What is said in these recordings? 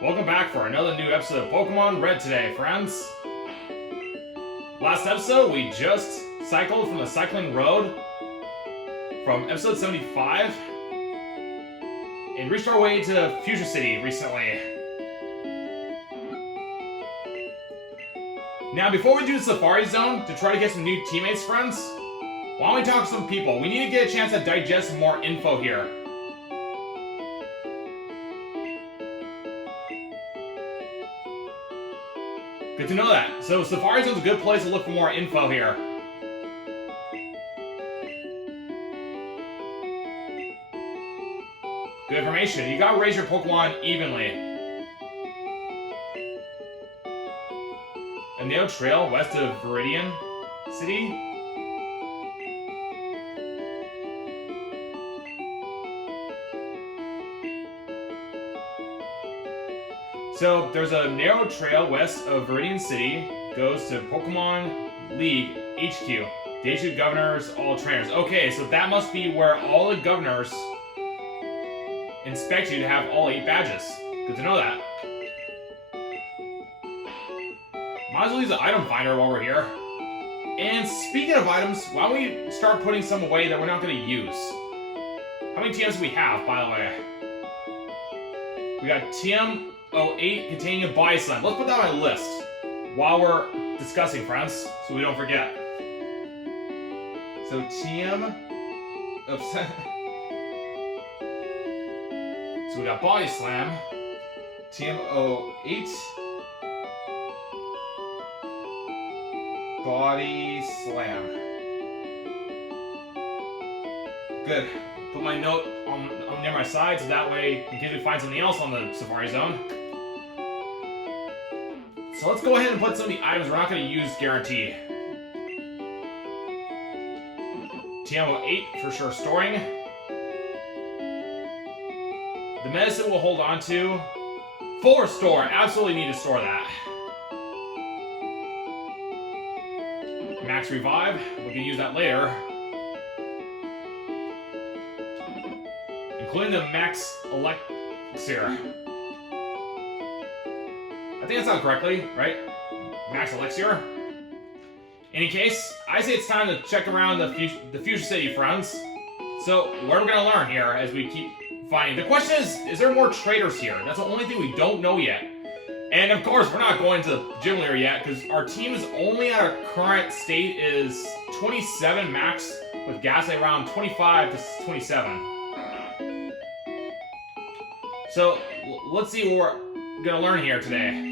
Welcome back for another new episode of Pokemon Red today, friends. Last episode, we just cycled from the cycling road from episode 75 and reached our way to Fuchsia City recently. Now, before we do the Safari Zone to try to get some new teammates, friends, why don't we talk to some people? We need to get a chance to digest some more info here. Good to know that. So Safari Zone's a good place to look for more info here. Good information. You gotta raise your Pokemon evenly. A narrow trail west of Viridian City. So there's a narrow trail west of Viridian City, goes to Pokemon League HQ. They issue governors, all trainers. Okay, so that must be where all the governors inspect you to have all 8 badges. Good to know that. Might as well use the item finder while we're here. And speaking of items, why don't we start putting some away that we're not going to use? How many TMs do we have, by the way? We got TM 08 containing a body slam. Let's put that on my list while we're discussing, friends, so we don't forget. So TM. Oops. So we got body slam. TM 08. Body slam. Good. Put my note on near my side, so that way, in case we find something else on the Safari Zone. So let's go ahead and put some of the items we're not going to use guaranteed. TM08 for sure storing. The medicine we'll hold on to. For store, absolutely need to store that. Max Revive, we can use that later. Including the Max Elixir. I think that sounds correctly, right? Max Elixir. In any case, I say it's time to check around the Fuchsia City, friends. So, what are we going to learn here as we keep finding? The question is there more traders here? That's the only thing we don't know yet. And of course, we're not going to the gym leader yet, because our team is only at our current state is 27 max, with Ghastly around 25 to 27. So, let's see what we're going to learn here today.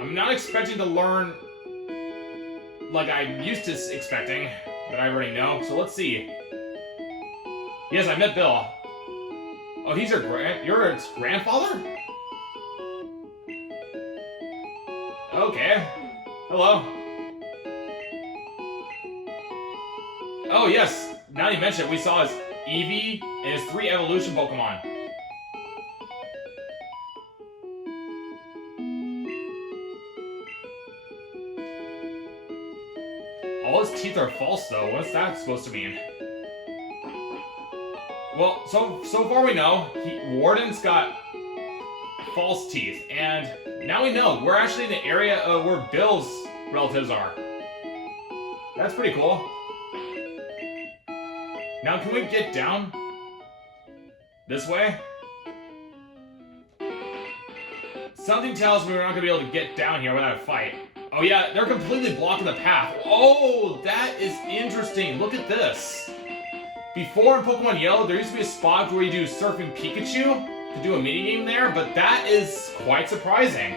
I'm not expecting to learn like I'm used to expecting, but I already know. So let's see. Yes, I met Bill. Oh, he's your its grandfather? Okay. Hello. Oh, yes. Now you mention it, we saw his Eevee and his 3 evolution Pokemon. All his teeth are false, though. What's that supposed to mean? Well, so far we know, Warden's got false teeth, and now we know we're actually in the area of where Bill's relatives are. That's pretty cool. Now, can we get down this way? Something tells me we're not going to be able to get down here without a fight. Oh yeah, they're completely blocking the path. Oh, that is interesting. Look at this. Before in Pokemon Yellow, there used to be a spot where you do Surfing Pikachu to do a minigame there, but that is quite surprising.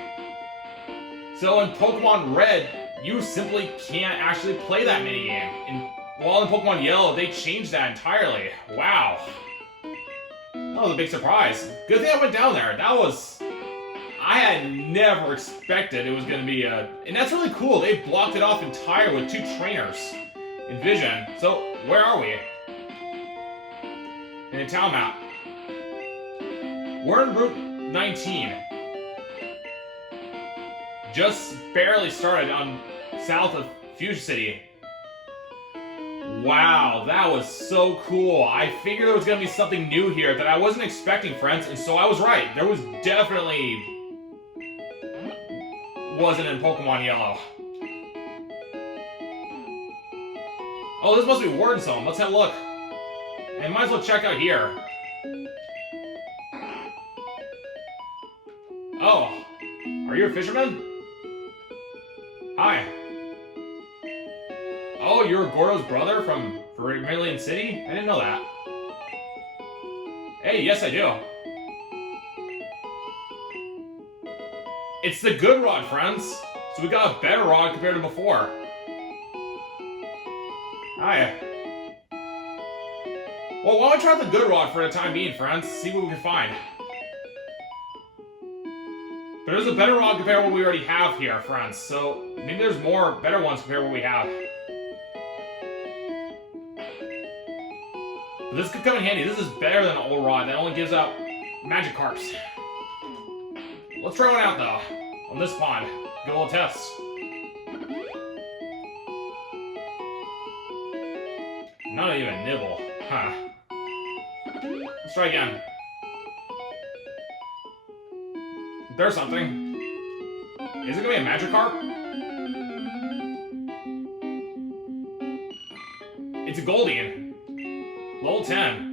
So in Pokemon Red, you simply can't actually play that minigame. While in Pokemon Yellow, they changed that entirely. Wow. That was a big surprise. Good thing I went down there. That was... I had never expected it was going to be a... And that's really cool. They blocked it off entirely with 2 trainers in Vision. So, where are we? In the town map. We're in Route 19. Just barely started on south of Fuchsia City. Wow, that was so cool. I figured there was going to be something new here that I wasn't expecting, friends, and so I was right. There was definitely wasn't in Pokemon Yellow. Oh, this must be Warden's home. Let's have a look. And might as well check out here. Oh, are you a fisherman? Hi. Oh, you're Gordo's brother from Vermilion City? I didn't know that. Hey, yes I do. It's the good rod, friends. So we got a better rod compared to before. Hi. Well, why don't we try out the good rod for the time being, friends? See what we can find. There's a better rod compared to what we already have here, friends. So maybe there's more better ones compared to what we have. But this could come in handy. This is better than an old rod that only gives out Magikarps. Let's try one out though. On this pond. Good little test. Not even nibble. Huh. Let's try again. There's something. Is it gonna be a Magikarp? It's a Goldian. Level 10.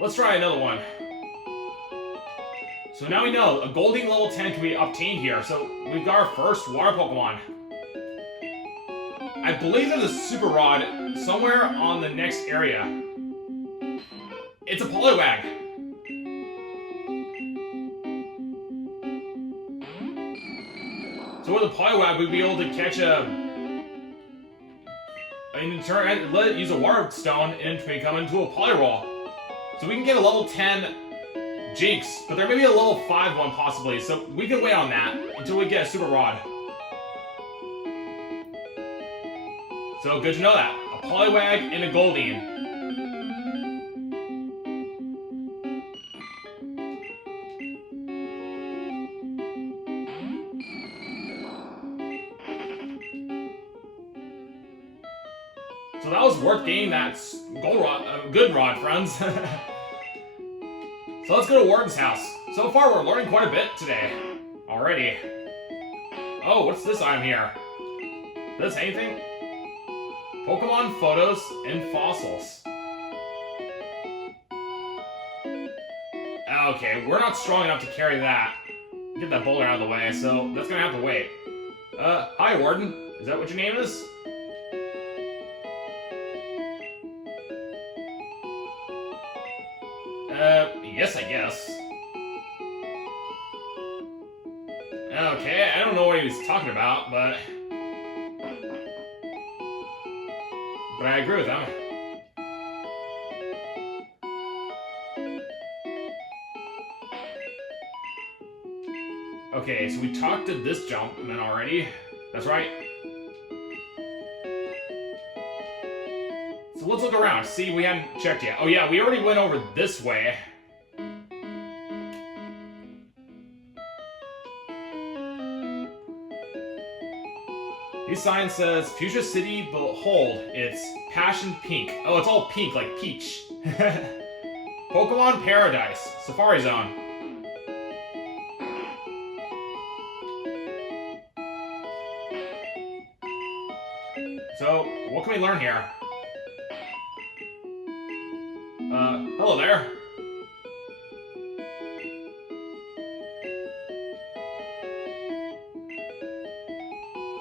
Let's try another one. So now we know a Goldian level 10 can be obtained here. So we've got our first water Pokemon. I believe there's a Super Rod somewhere on the next area. It's a Poliwag. So with a Poliwag, we'd be able to catch a... in turn, let it use a Water Stone and become into a Poliwrath. So we can get a level 10 Jinx, but there may be a level 5 one possibly, so we can wait on that until we get a Super Rod. So good to know that. A Poliwag and a Goldian. So that was worth getting that gold rod, good rod, friends. So let's go to Warden's house. So far, we're learning quite a bit today. Already. Oh, what's this item here? This anything? Pokemon photos and fossils. Okay, we're not strong enough to carry that. Get that boulder out of the way, so that's gonna have to wait. Hi, Warden. Is that what your name is? Yes, I guess. Okay, I don't know what he was talking about, but I agree with him. Okay, so we talked to this gentleman already. That's right. So let's look around, see if we hadn't checked yet. Oh yeah, we already went over this way. This sign says, Fuchsia City, behold, it's passion pink. Oh, it's all pink, like peach. Pokemon Paradise, Safari Zone. So, what can we learn here? Hello there.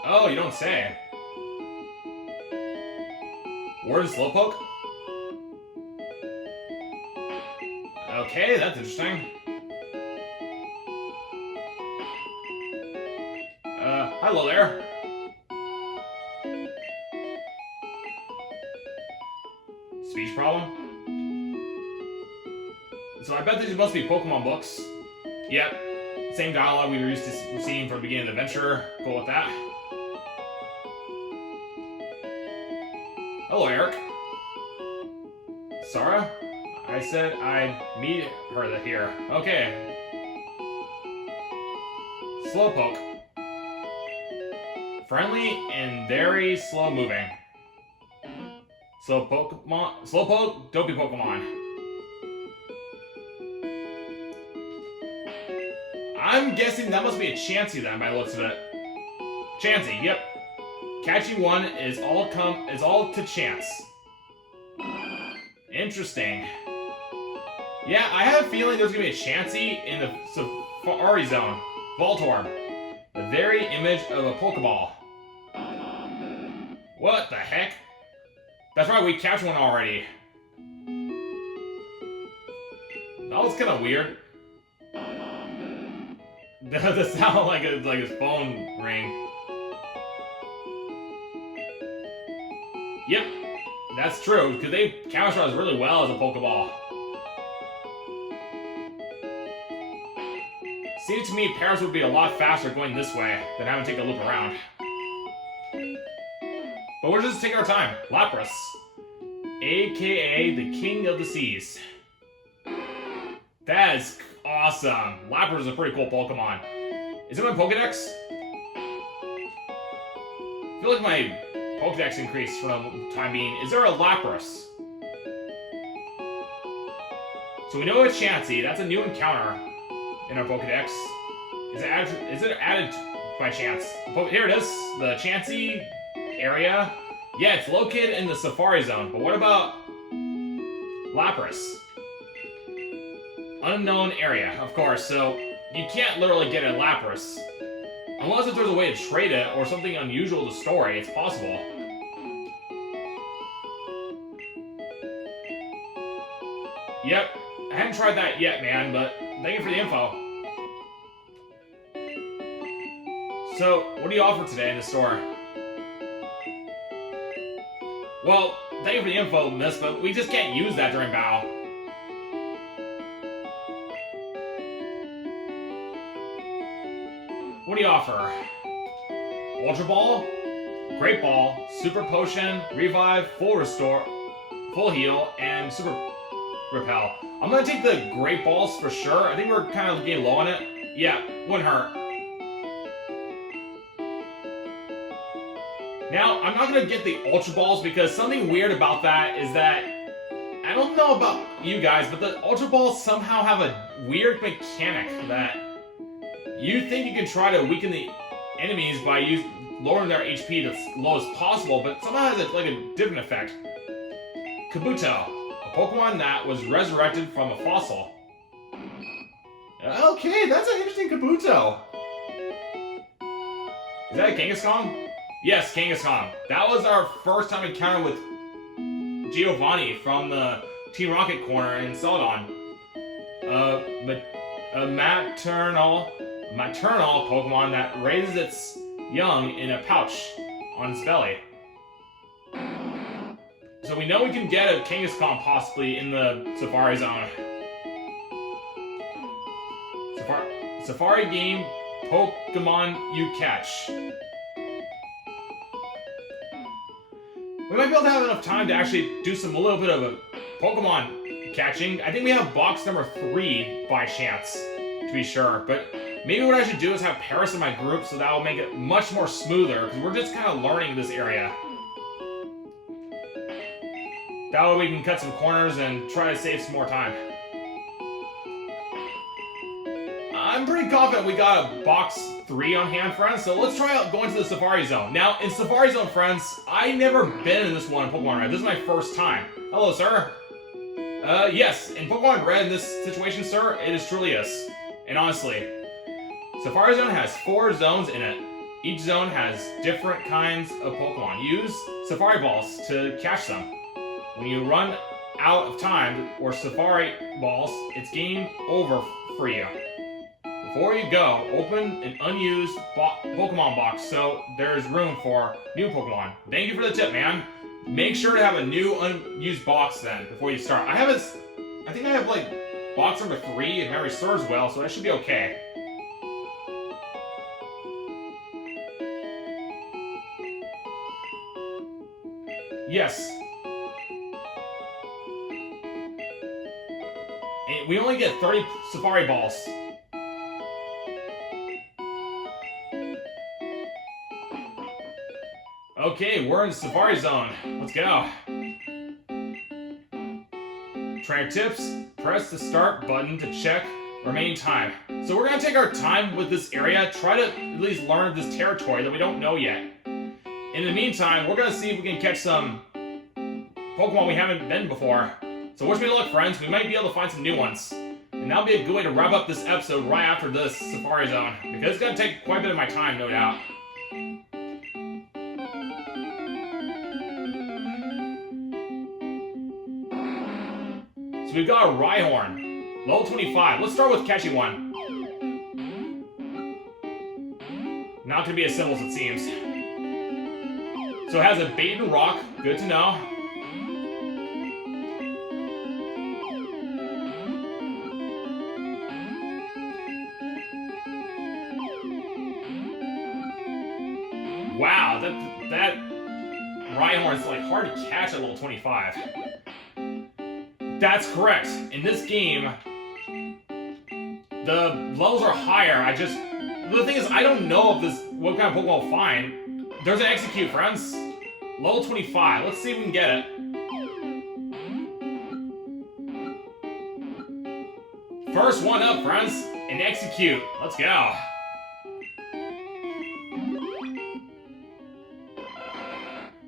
Oh, you don't say. Warden Slowpoke? Okay, that's interesting. Hello there. Speech problem? So I bet these must be Pokemon books. Yep. Same dialogue we were used to seeing from the beginning of the adventure. Cool with that. Hello, Eric. Sarah? I said I'd meet her here. Okay. Slowpoke. Friendly and very slow moving. Slowpoke, don't be Pokemon. I'm guessing that must be a Chansey then, by the looks of it. Chansey, yep. Catching one is all to chance. Interesting. Yeah, I have a feeling there's gonna be a Chansey in the Safari Zone. Voltorb. The very image of a Pokeball. What the heck? That's right, we captured one already. That was kind of weird. That sounded like his phone ring. Yep, that's true, because they camouflage really well as a Pokeball. Seems to me Paris would be a lot faster going this way than having to take a loop around. But we're just taking our time. Lapras. AKA the King of the Seas. That is awesome. Lapras is a pretty cool Pokemon. Is it my Pokedex? I feel like my Pokedex increased for the time being. Is there a Lapras? So we know it's Chansey. That's a new encounter in our Pokedex. Is it added by chance? Here it is. The Chansey area. Yeah, it's located in the Safari Zone. But what about Lapras? Unknown area, of course. So you can't literally get a Lapras. Unless if there's a way to trade it or something unusual to the story, it's possible. Yep, I haven't tried that yet, man, but thank you for the info. So, what do you offer today in the store? Well, thank you for the info, miss, but we just can't use that during battle. What do you offer? Ultra Ball, Great Ball, Super Potion, Revive, Full Restore, Full Heal, and Super Repel. I'm gonna take the Great Balls for sure. I think we're kind of getting low on it. Yeah, wouldn't hurt. Now, I'm not gonna get the Ultra Balls because something weird about that is that I don't know about you guys, but the Ultra Balls somehow have a weird mechanic that you think you can try to weaken the enemies by lowering their HP to as low as possible, but somehow has like a different effect. Kabuto, a Pokemon that was resurrected from a fossil. Okay, that's an interesting Kabuto. Is that a Kangaskhan? Yes, Kangaskhan. That was our first time encounter with Giovanni from the Team Rocket corner in Celadon. A maternal Pokemon that raises its young in a pouch on its belly. So we know we can get a Kangaskhan possibly in the Safari Zone. Safari game Pokemon you catch. We might be able to have enough time to actually do a little bit of a Pokemon catching. I think we have box number 3 by chance, to be sure. But maybe what I should do is have Paris in my group so that will make it much more smoother, because we're just kind of learning this area. That way we can cut some corners and try to save some more time. I'm pretty confident we got a box 3 on hand, friends, so let's try out going to the Safari Zone. Now, in Safari Zone, friends, I've never been in this one in Pokemon Red. This is my first time. Hello, sir. Yes, in Pokemon Red, in this situation, sir, it truly is. And honestly, Safari Zone has 4 zones in it. Each zone has different kinds of Pokemon. Use Safari Balls to catch them. When you run out of time or Safari Balls, it's game over for you. Before you go, open an unused Pokemon box so there's room for new Pokemon. Thank you for the tip, man. Make sure to have a new unused box then before you start. I think I have like box number 3 if memory serves well, so that should be okay. Yes. And we only get 30 Safari Balls. Okay, we're in the Safari Zone. Let's go. Trainer tips, press the start button to check remaining time. So we're gonna take our time with this area, try to at least learn this territory that we don't know yet. In the meantime, we're gonna see if we can catch some Pokemon we haven't been before. So wish me luck, friends. We might be able to find some new ones. And that'll be a good way to wrap up this episode right after this Safari Zone, because it's gonna take quite a bit of my time, no doubt. So we've got a Rhyhorn, level 25. Let's start with catching one. Not gonna be as simple as it seems. So it has a bait and rock, good to know. Wow, that Rhyhorn is like hard to catch at level 25. That's correct. In this game, the levels are higher. The thing is, I don't know if what kind of Pokemon we'll find. There's an Execute, friends. Level 25. Let's see if we can get it. First one up, friends. An Execute. Let's go.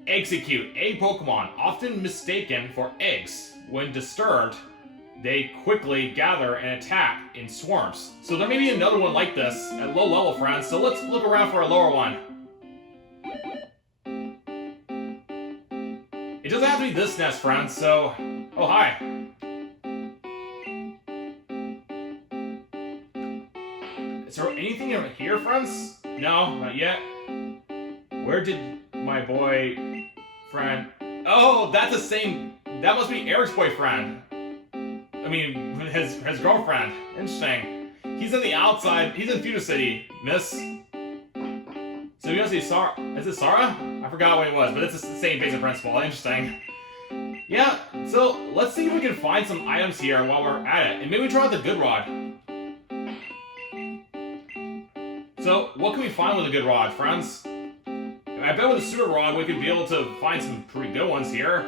Execute. Egg Pokemon, often mistaken for eggs. When disturbed, they quickly gather and attack in swarms. So there may be another one like this at low level, friends. So let's look around for a lower one. It doesn't have to be this nest, friends, so... Oh, hi. Is there anything in here, friends? No, not yet. Where did my boyfriend... Oh, that's the same... That must be Eric's boyfriend. I mean, his girlfriend. Interesting. He's in the outside. He's in Future City, miss. So you gonna see Sarah? Is it Sarah? I forgot what it was, but it's the same basic principle. Interesting. Yeah, so let's see if we can find some items here while we're at it. And maybe try out the Good Rod. So, what can we find with a Good Rod, friends? I bet with a Super Rod we could be able to find some pretty good ones here.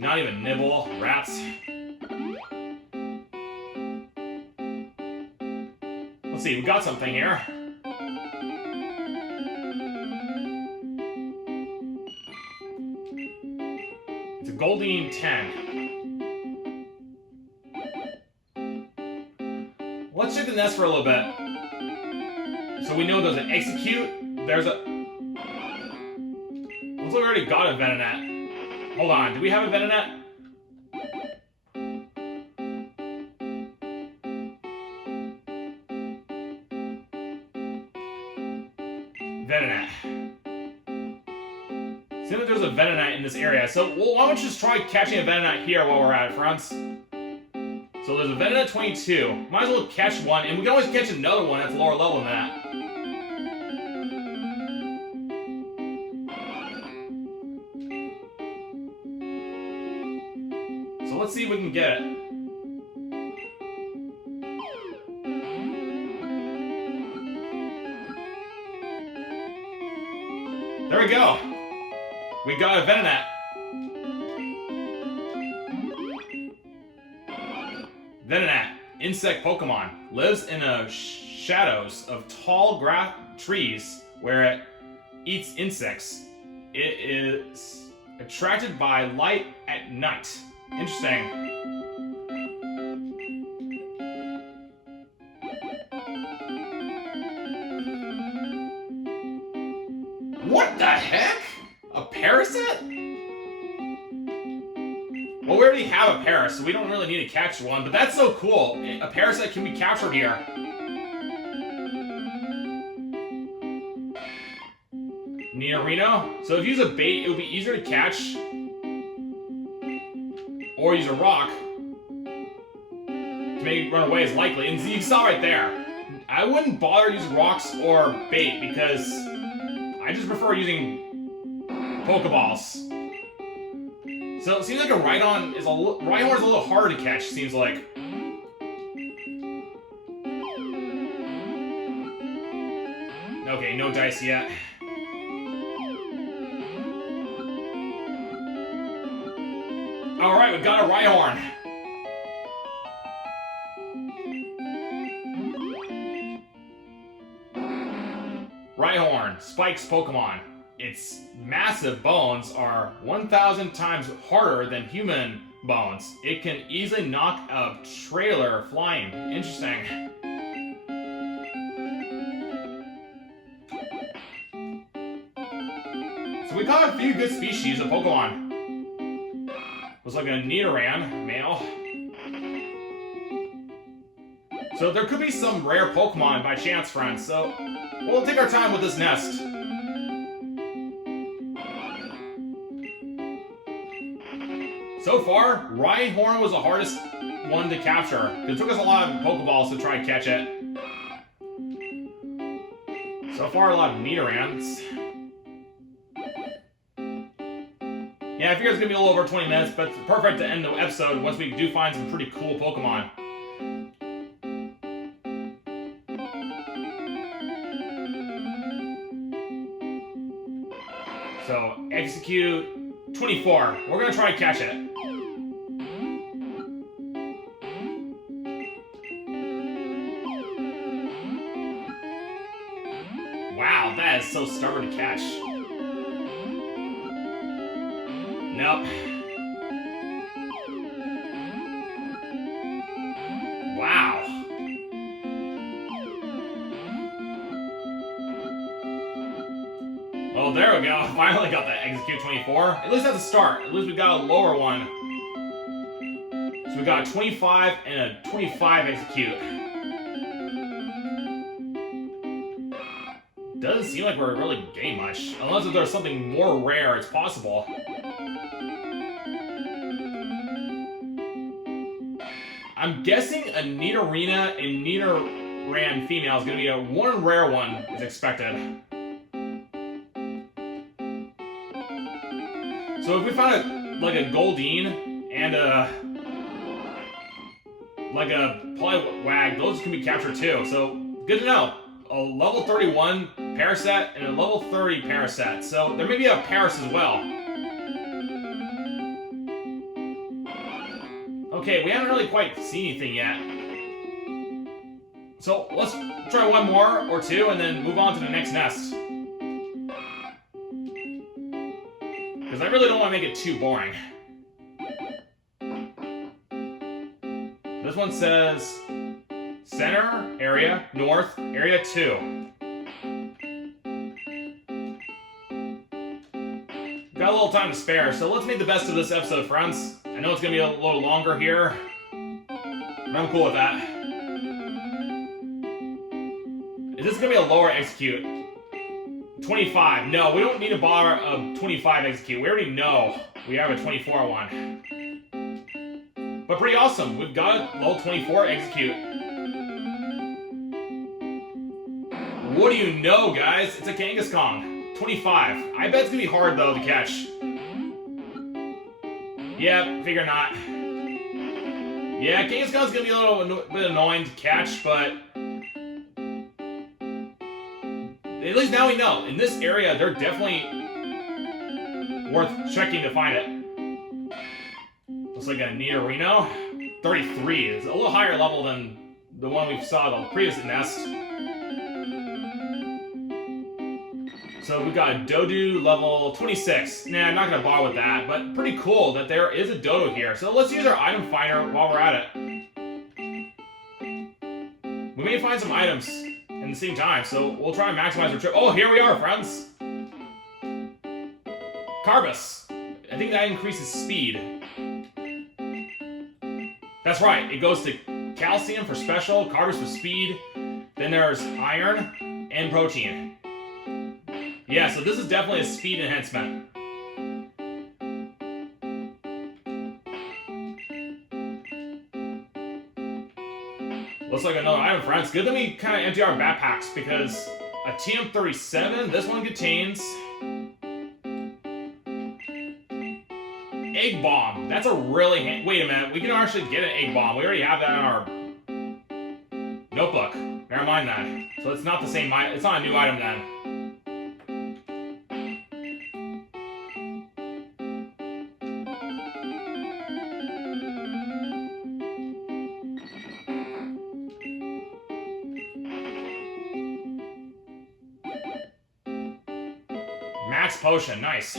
Not even nibble, rats. Let's see, we got something here. It's a Goldeen 10. Let's check the nest for a little bit. So we know there's an Execute, there's a... Looks like we already got a Venonat. Hold on, do we have a Venonat? Venonat. Seems like there's a Venonat in this area, so why don't you just try catching a Venonat here while we're at it, friends? So there's a Venonat 22. Might as well catch one, and we can always catch another one that's lower level than that. So let's see if we can get it. There we go. We got a Venonat. Venonat, insect Pokemon, lives in the shadows of tall trees where it eats insects. It is attracted by light at night. Interesting. What the heck? A Parasite? Well, we already have a Paras, so we don't really need to catch one, but that's so cool. A Parasite can be captured here. Nidorino? So if you use a bait, it would be easier to catch. Or use a rock to make it run away is likely. And you saw right there. I wouldn't bother using rocks or bait because I just prefer using Pokeballs. So it seems like a Rhyhorn is a little harder to catch, seems like. Okay, no dice yet. Alright, we got a Rhyhorn. Spike's Pokemon. Its massive bones are 1,000 times harder than human bones. It can easily knock a trailer flying. Interesting. So we caught a few good species of Pokemon. Looks like a Nidoran, male. So there could be some rare Pokemon by chance, friends, so we'll take our time with this nest. So far, Rhyhorn was the hardest one to capture. It took us a lot of Pokeballs to try and catch it. So far, a lot of Nidorans. Yeah, I figure it's gonna be a little over 20 minutes, but it's perfect to end the episode once we do find some pretty cool Pokemon. So, execute 24. We're gonna try and catch it. Wow, that is so stubborn to catch. Nope. Wow. Oh, there we go. Finally got that execute 24. At least that's a start. At least we got a lower one. So we got a 25 and a 25 execute. Doesn't seem like we're really getting much. Unless if there's something more rare, it's possible. I'm guessing a Nidorina and Nidoran female is going to be a one rare one is expected. So if we found a Goldeen and a Poliwag, those can be captured too. So good to know. A level 31 Parasect and a level 30 Parasect. So there may be a Paras as well. Okay, we haven't really quite seen anything yet. So let's try one more or two and then move on to the next nest. Because I really don't want to make it too boring. This one says Center, Area, North, Area 2. Got a little time to spare, so let's make the best of this episode, friends. I know it's going to be a little longer here, but I'm cool with that. Is this going to be a lower execute? 25. No, we don't need a bar of 25 execute. We already know we have a 24 one. But pretty awesome. We've got a level 24 execute. What do you know, guys? It's a Kangaskhan. 25. I bet it's going to be hard, though, to catch. Yeah, figure not. Yeah, Kangaskhan's going to be a little bit annoying to catch, but at least now we know. In this area, they're definitely worth checking to find it. Looks like a Nidorino. 33 is a little higher level than the one we saw the previous nest. So we got a Dodu level 26. Nah, I'm not going to bother with that, but pretty cool that there is a Dodo here. So let's use our item finder while we're at it. We may find some items in the same time, so we'll try and maximize our trip. Oh, here we are, friends. Carbus. I think that increases speed. That's right, it goes to calcium for special, Carbus for speed, then there's iron and protein. Yeah, so this is definitely a speed enhancement. Looks like another item, friends. Good that we kind of empty our backpacks because a TM37, this one contains Egg Bomb. That's a really wait a minute, we can actually get an Egg Bomb. We already have that in our notebook. Never mind that. So it's not the same item. It's not a new item then. max potion. Nice.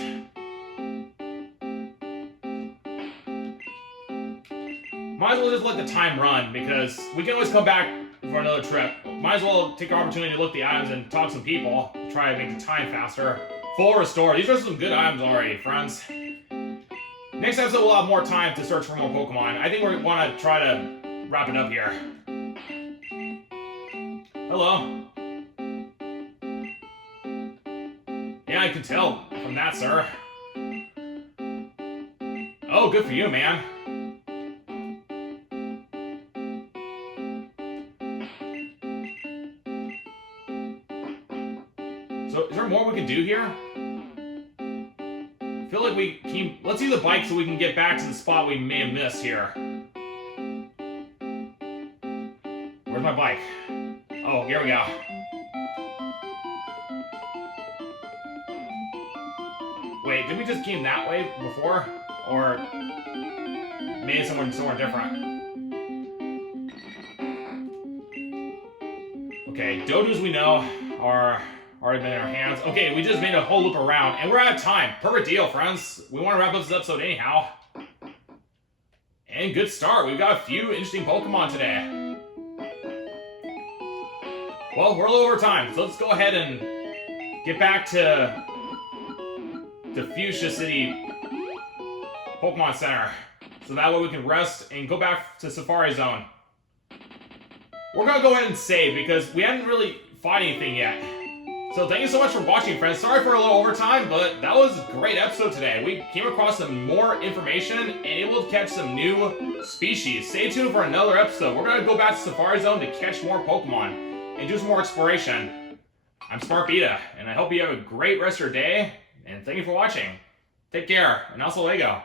Might as well just let the time run, because we can always come back for another trip. Might as well take our opportunity to look at the items and talk to some people. Try to make the time faster. Full restore. These are some good items already, friends. Next episode we'll have more time to search for more Pokemon. I think we want to try to wrap it up here. Hello. Yeah, I can tell from that, sir. Oh, good for you, man. So, is there more we can do here? I feel like we keep... Let's use the bike so we can get back to the spot we may have missed here. Where's my bike? Oh, here we go. Wait, did we just came that way before? Or maybe somewhere different? Okay, Dodus we know are already been in our hands. Okay, we just made a whole loop around, and we're out of time. Perfect deal, friends. We want to wrap up this episode anyhow. And good start. We've got a few interesting Pokemon today. Well, we're a little over time, so let's go ahead and get back to Fuchsia City Pokemon Center. So that way we can rest and go back to Safari Zone. We're going to go ahead and save because we haven't really fought anything yet. So thank you so much for watching, friends. Sorry for a little overtime, but that was a great episode today. We came across some more information and able to catch some new species. Stay tuned for another episode. We're going to go back to Safari Zone to catch more Pokemon and do some more exploration. I'm Smart Beta, and I hope you have a great rest of your day, and thank you for watching. Take care, and also Lego.